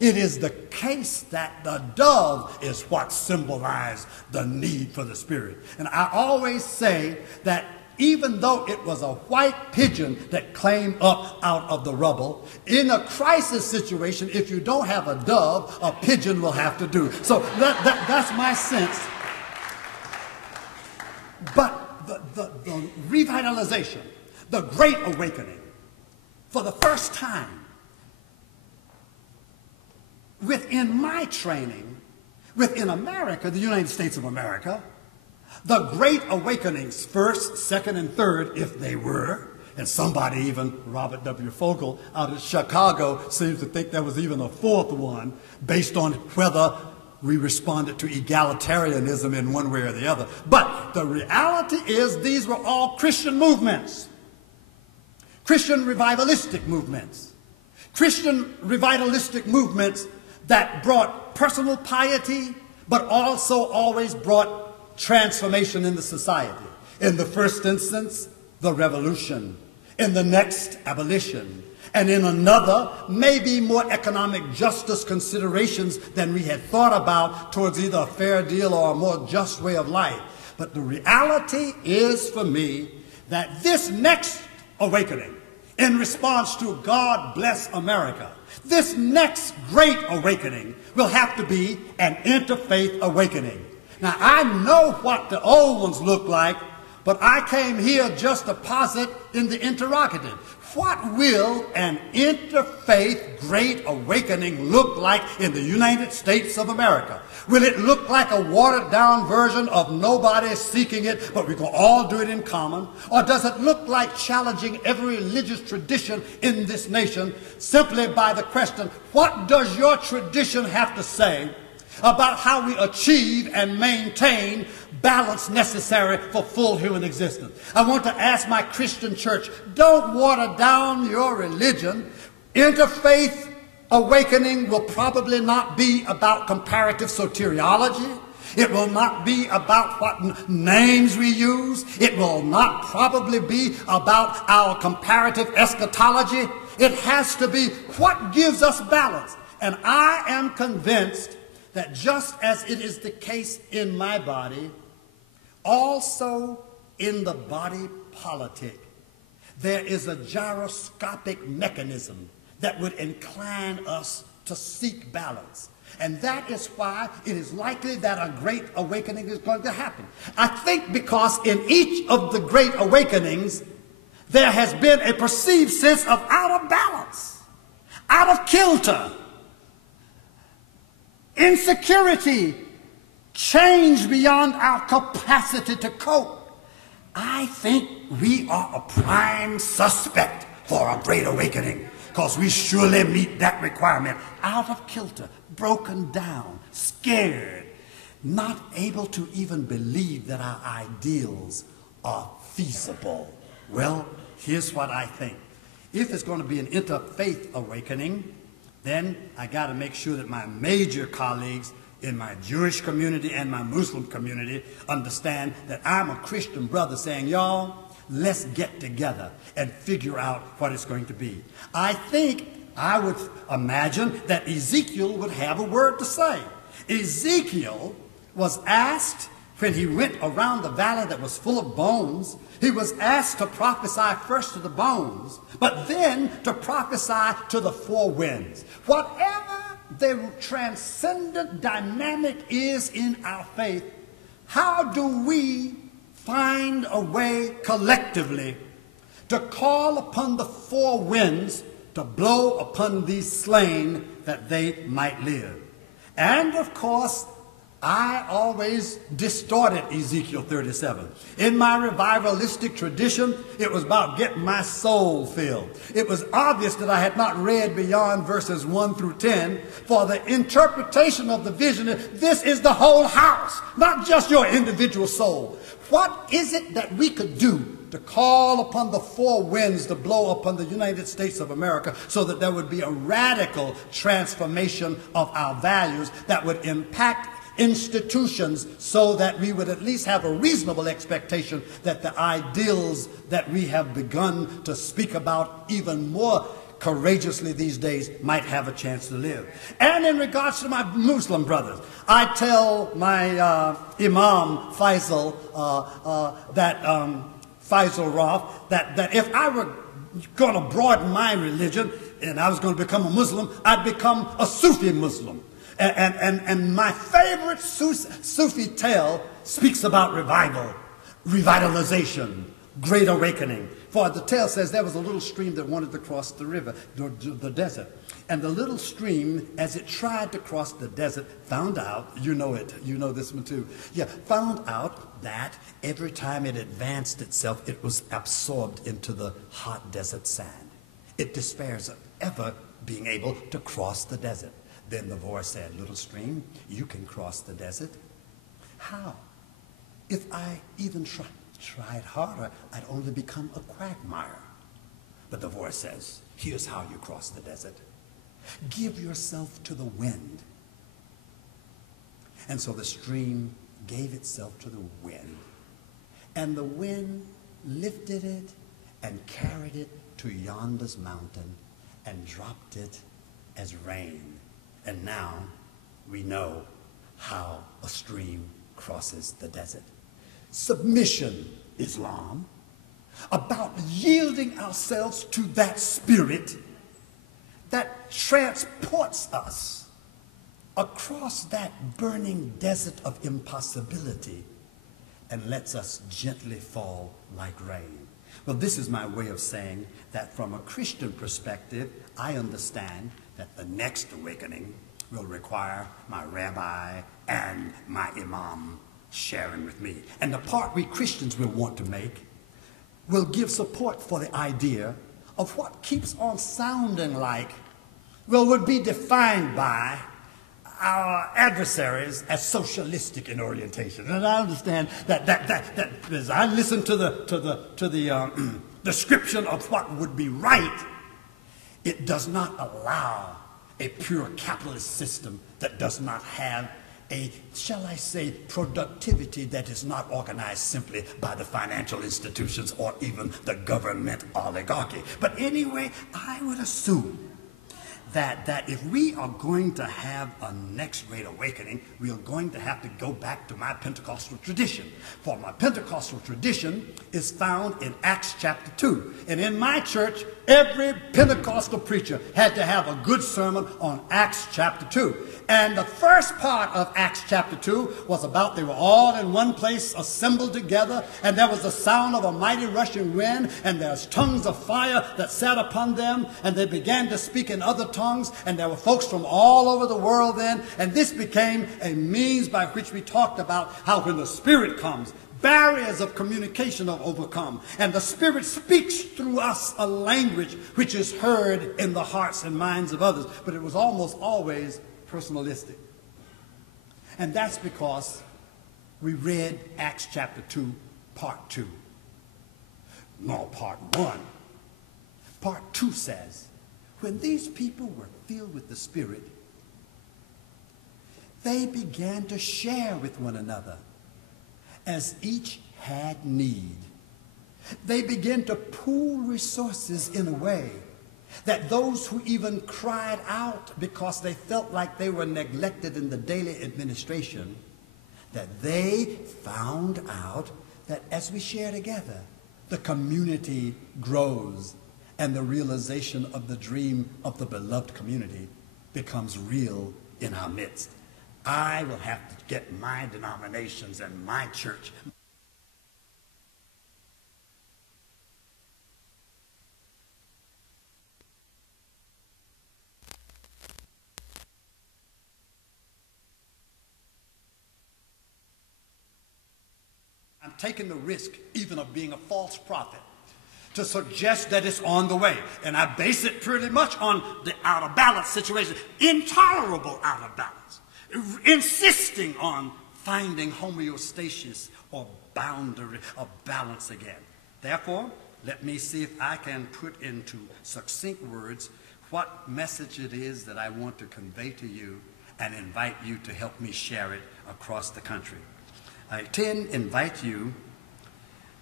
It is the case that the dove is what symbolized the need for the Spirit. And I always say that even though it was a white pigeon that came up out of the rubble, in a crisis situation, if you don't have a dove, a pigeon will have to do. So that's my sense. But the revitalization, the Great Awakening, for the first time, within my training, within America, the United States of America, the Great Awakenings, first, second, and third, if they were, and somebody even, Robert W. Fogel out of Chicago, seems to think there was even a fourth one, based on whether we responded to egalitarianism in one way or the other. But the reality is these were all Christian movements, Christian revivalistic movements, that brought personal piety, but also always brought transformation in the society. In the first instance, the revolution. In the next, abolition. And in another, maybe more economic justice considerations than we had thought about towards either a fair deal or a more just way of life. But the reality is for me that this next awakening, in response to God Bless America, this next great awakening will have to be an interfaith awakening. Now, I know what the old ones look like, but I came here just to posit in the interrogative. What will an interfaith great awakening look like in the United States of America? Will it look like a watered-down version of nobody seeking it, but we can all do it in common? Or does it look like challenging every religious tradition in this nation simply by the question, what does your tradition have to say about how we achieve and maintain balance necessary for full human existence? I want to ask my Christian church, don't water down your religion. Interfaith awakening will probably not be about comparative soteriology. It will not be about what names we use. It will not probably be about our comparative eschatology. It has to be what gives us balance. And I am convinced that just as it is the case in my body, also in the body politic, there is a gyroscopic mechanism that would incline us to seek balance. And that is why it is likely that a great awakening is going to happen. I think because in each of the great awakenings, there has been a perceived sense of out of balance, out of kilter, insecurity, change beyond our capacity to cope. I think we are a prime suspect for a great awakening, because we surely meet that requirement. Out of kilter, broken down, scared, not able to even believe that our ideals are feasible. Well, here's what I think. If it's going to be an interfaith awakening, then I got to make sure that my major colleagues in my Jewish community and my Muslim community understand that I'm a Christian brother saying, y'all, let's get together and figure out what it's going to be. I think I would imagine that Ezekiel would have a word to say. Ezekiel was asked when he went around the valley that was full of bones, he was asked to prophesy first to the bones, but then to prophesy to the four winds. Whatever the transcendent dynamic is in our faith, how do we find a way collectively to call upon the four winds to blow upon these slain that they might live? And of course, I always distorted Ezekiel 37. In my revivalistic tradition, it was about getting my soul filled. It was obvious that I had not read beyond verses 1 through 10, for the interpretation of the vision, this is the whole house, not just your individual soul. What is it that we could do to call upon the four winds to blow upon the United States of America so that there would be a radical transformation of our values that would impact institutions so that we would at least have a reasonable expectation that the ideals that we have begun to speak about even more courageously these days might have a chance to live. And in regards to my Muslim brothers, I tell my Imam Faisal, Faisal Raf, that if I were going to broaden my religion and I was going to become a Muslim, I'd become a Sufi Muslim. And my favorite Sufi tale speaks about revival, revitalization, great awakening. For the tale says there was a little stream that wanted to cross the river, the desert. And the little stream, as it tried to cross the desert, found out, you know it, you know this one too, found out that every time it advanced itself, it was absorbed into the hot desert sand. It despairs of ever being able to cross the desert. Then the voice said, little stream, you can cross the desert. How? If I even tried harder, I'd only become a quagmire. But the voice says, here's how you cross the desert. Give yourself to the wind. And so the stream gave itself to the wind. And the wind lifted it and carried it to yonder's mountain and dropped it as rain. And now we know how a stream crosses the desert. Submission, Islam, about yielding ourselves to that spirit that transports us across that burning desert of impossibility and lets us gently fall like rain. Well, this is my way of saying that from a Christian perspective, I understand that the next awakening will require my rabbi and my imam sharing with me. And the part we Christians will want to make will give support for the idea of what keeps on sounding like, well, would be defined by our adversaries as socialistic in orientation. And I understand that as I listen to the description of what would be right, it does not allow a pure capitalist system that does not have a, shall I say, productivity that is not organized simply by the financial institutions or even the government oligarchy. But anyway, I would assume that if we are going to have a next great awakening, we are going to have to go back to my Pentecostal tradition. For my Pentecostal tradition is found in Acts chapter 2. And in my church, every Pentecostal preacher had to have a good sermon on Acts chapter 2. And the first part of Acts chapter 2 was about they were all in one place assembled together, and there was the sound of a mighty rushing wind, and there's tongues of fire that sat upon them, and they began to speak in other tongues, and there were folks from all over the world then, and this became a means by which we talked about how when the Spirit comes, barriers of communication are overcome, and the Spirit speaks through us a language which is heard in the hearts and minds of others. But it was almost always personalistic. And that's because we read Acts chapter 2, part 2. No, part 1. Part 2 says, when these people were filled with the Spirit, they began to share with one another as each had need. They began to pool resources in a way that those who even cried out because they felt like they were neglected in the daily administration, that they found out that as we share together, the community grows and the realization of the dream of the beloved community becomes real in our midst. I will have to get my denominations and my church. I'm taking the risk even of being a false prophet to suggest that it's on the way. And I base it pretty much on the out of balance situation, intolerable out of balance, insisting on finding homeostasis or boundary or balance again. Therefore, let me see if I can put into succinct words what message it is that I want to convey to you and invite you to help me share it across the country. I invite you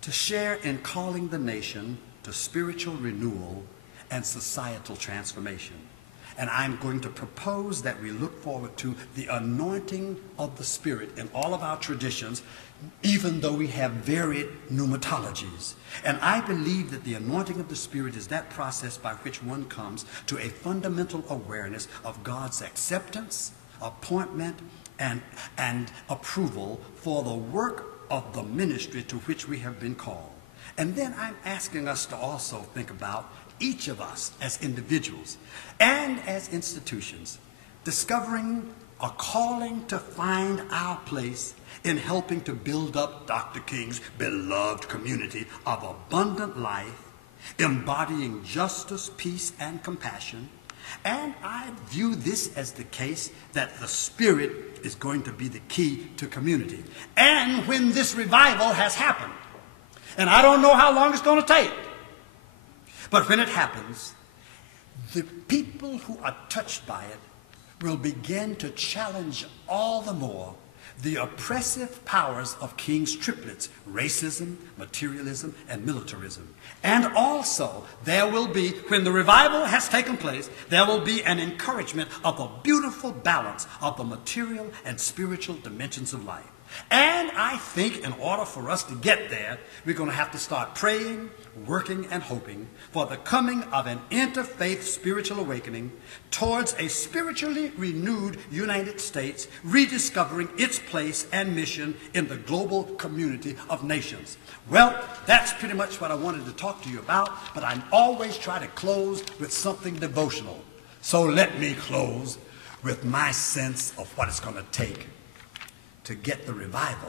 to share in calling the nation to spiritual renewal and societal transformation. And I'm going to propose that we look forward to the anointing of the Spirit in all of our traditions, even though we have varied pneumatologies. And I believe that the anointing of the Spirit is that process by which one comes to a fundamental awareness of God's acceptance, appointment, and approval for the work of the ministry to which we have been called. And then I'm asking us to also think about each of us as individuals and as institutions, discovering a calling to find our place in helping to build up Dr. King's beloved community of abundant life, embodying justice, peace, and compassion. And I view this as the case that the Spirit is going to be the key to community. And when this revival has happened, and I don't know how long it's going to take, but when it happens, the people who are touched by it will begin to challenge all the more the oppressive powers of King's triplets: racism, materialism, and militarism. And also, there will be, when the revival has taken place, there will be an encouragement of the beautiful balance of the material and spiritual dimensions of life. And I think in order for us to get there, we're going to have to start praying, working, and hoping for the coming of an interfaith spiritual awakening towards a spiritually renewed United States, rediscovering its place and mission in the global community of nations. Well, that's pretty much what I wanted to talk to you about, but I always try to close with something devotional. So let me close with my sense of what it's going to take to get the revival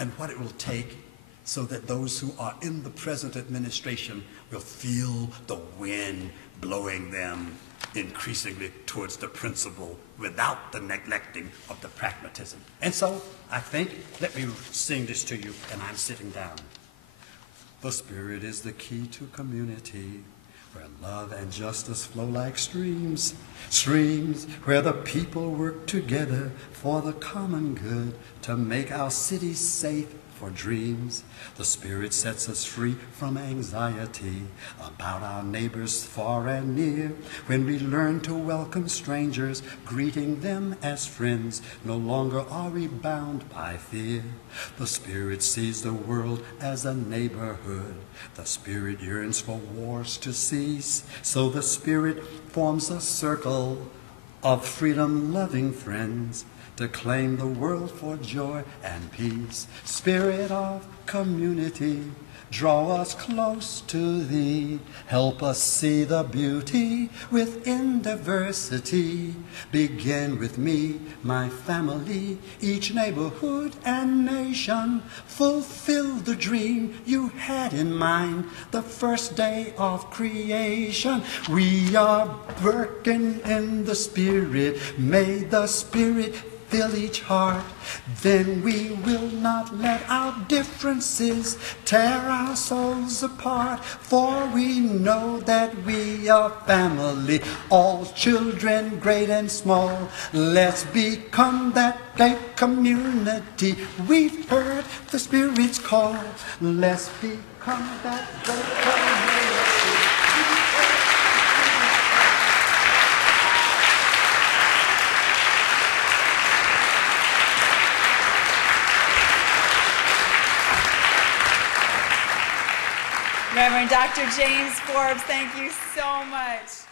and what it will take so that those who are in the present administration will feel the wind blowing them increasingly towards the principle without the neglecting of the pragmatism. And so I think, let me sing this to you, and I'm sitting down. The Spirit is the key to community, where love and justice flow like streams, streams where the people work together for the common good to make our cities safe for dreams. The Spirit sets us free from anxiety about our neighbors far and near. When we learn to welcome strangers, greeting them as friends, no longer are we bound by fear. The Spirit sees the world as a neighborhood. The Spirit yearns for wars to cease. So the Spirit forms a circle of freedom-loving friends to claim the world for joy and peace. Spirit of community, draw us close to Thee. Help us see the beauty within diversity. Begin with me, my family, each neighborhood and nation. Fulfill the dream You had in mind the first day of creation. We are working in the Spirit. May the Spirit fill each heart. Then we will not let our differences tear our souls apart. For we know that we are family, all children great and small. Let's become that great community. We've heard the Spirit's call. Let's become that great community. Reverend Dr. James Forbes, thank you so much.